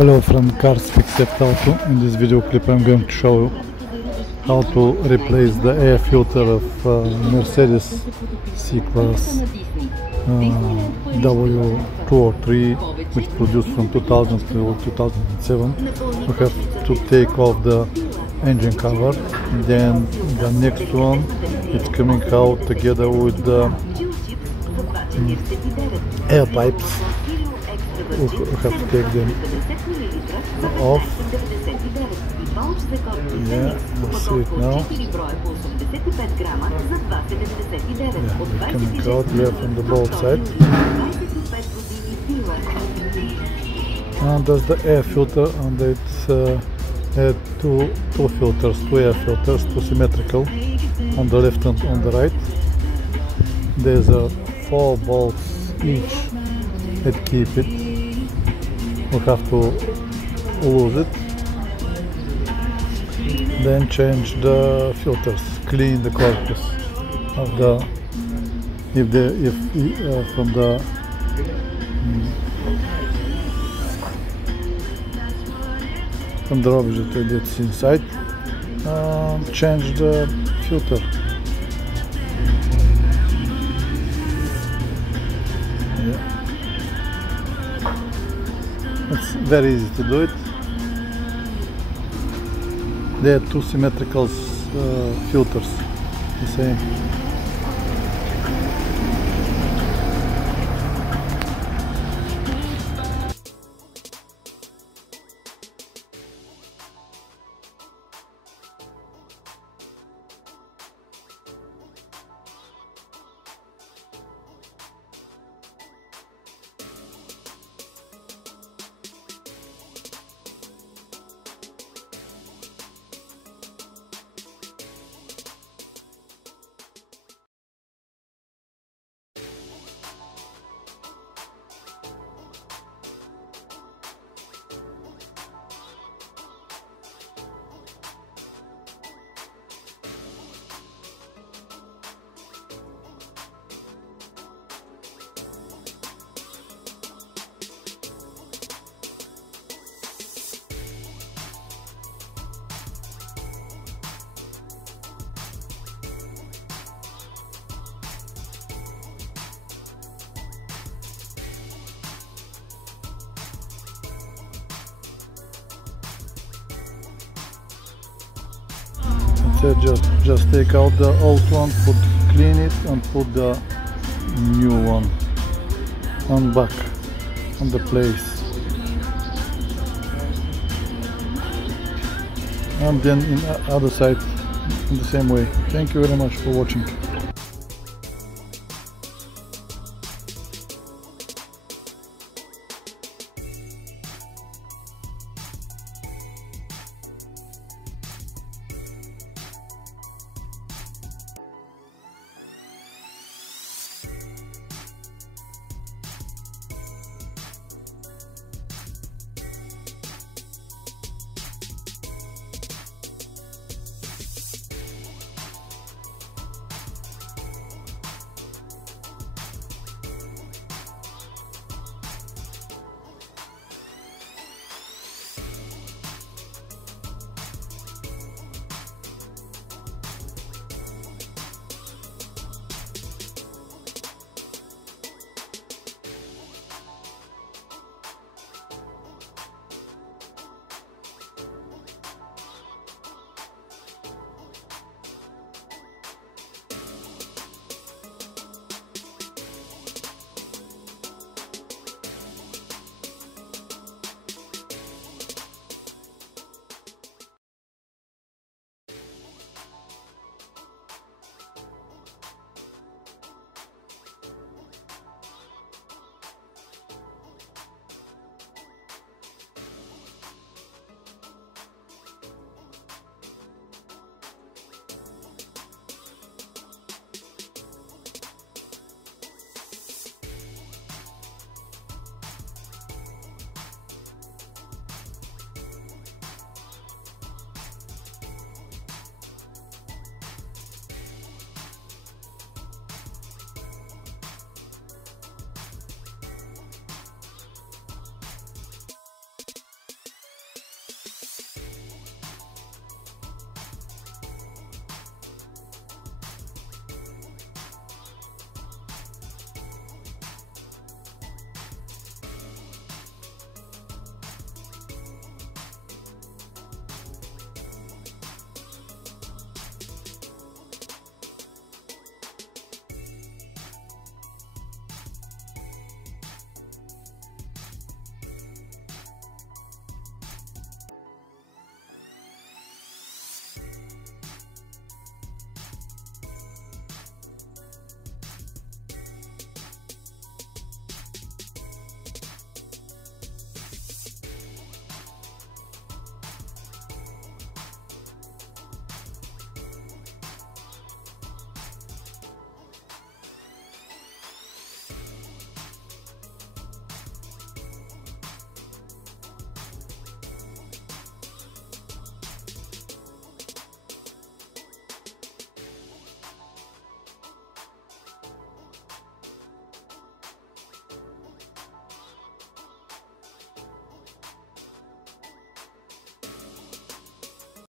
Hello from FIX Sevt AUTO. In this video clip I'm going to show you how to replace the air filter of Mercedes C-Class W203, which is produced from 2000 to 2007. We have to take off the engine cover, then the next one it's coming out together with the air pipes. We have to take them off. Yeah, let's see it now. Yeah, they're coming out here from the both sides. And there's the air filter, and it's two filters, two air filters, two symmetrical, on the left and on the right. There's 4 bolts each that keep it. We have to lose it, then change the filters, clean the corpus of the from the rubbish that's inside, change the filter. Yeah. It's very easy to do it. There are 2 symmetrical filters, the same. Just take out the old one, clean it, and put the new one on back on the place, and then in other side in the same way. Thank you very much for watching.